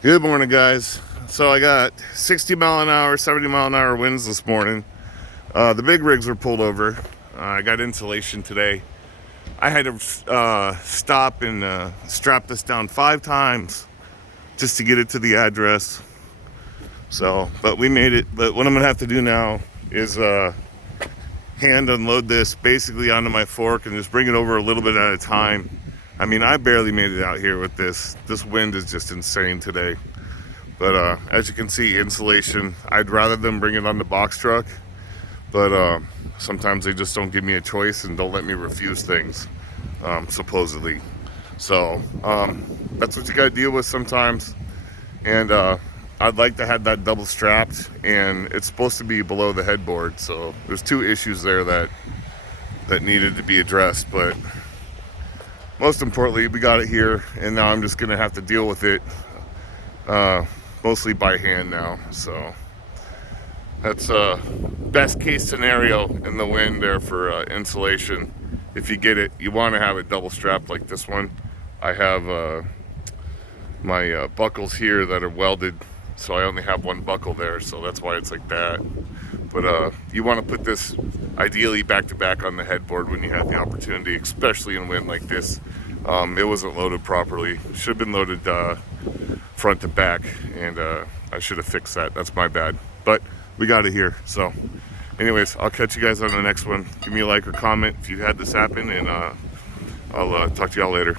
Good morning, guys. So I got 60 mile an hour, 70 mile an hour winds this morning. The big rigs were pulled over. I got insulation today. I had to stop and strap this down 5 times just to get it to the address. So, but we made it. But what I'm gonna have to do now is hand unload this basically onto my fork and just bring it over a little bit at a time. I mean, I barely made it out here with this. This wind is just insane today. But as you can see, insulation, I'd rather them bring it on the box truck. But sometimes they just don't give me a choice and don't let me refuse things, supposedly. So that's what you gotta deal with sometimes. And I'd like to have that double strapped, and it's supposed to be below the headboard. So there's 2 issues there that needed to be addressed. But most importantly, we got it here, and now I'm just gonna have to deal with it mostly by hand now. So that's best case scenario in the wind there for insulation. If you get it, you want to have it double strapped like this one. I have my buckles here that are welded, so I only have one buckle there, so that's why it's like that. But you want to put this ideally back to back on the headboard when you have the opportunity, especially in wind like this. It wasn't loaded properly. Should have been loaded front to back, and I should have fixed that. That's my bad. But we got it here. So anyways, I'll catch you guys on the next one. Give me a like or comment if you had this happen, and I'll talk to y'all later.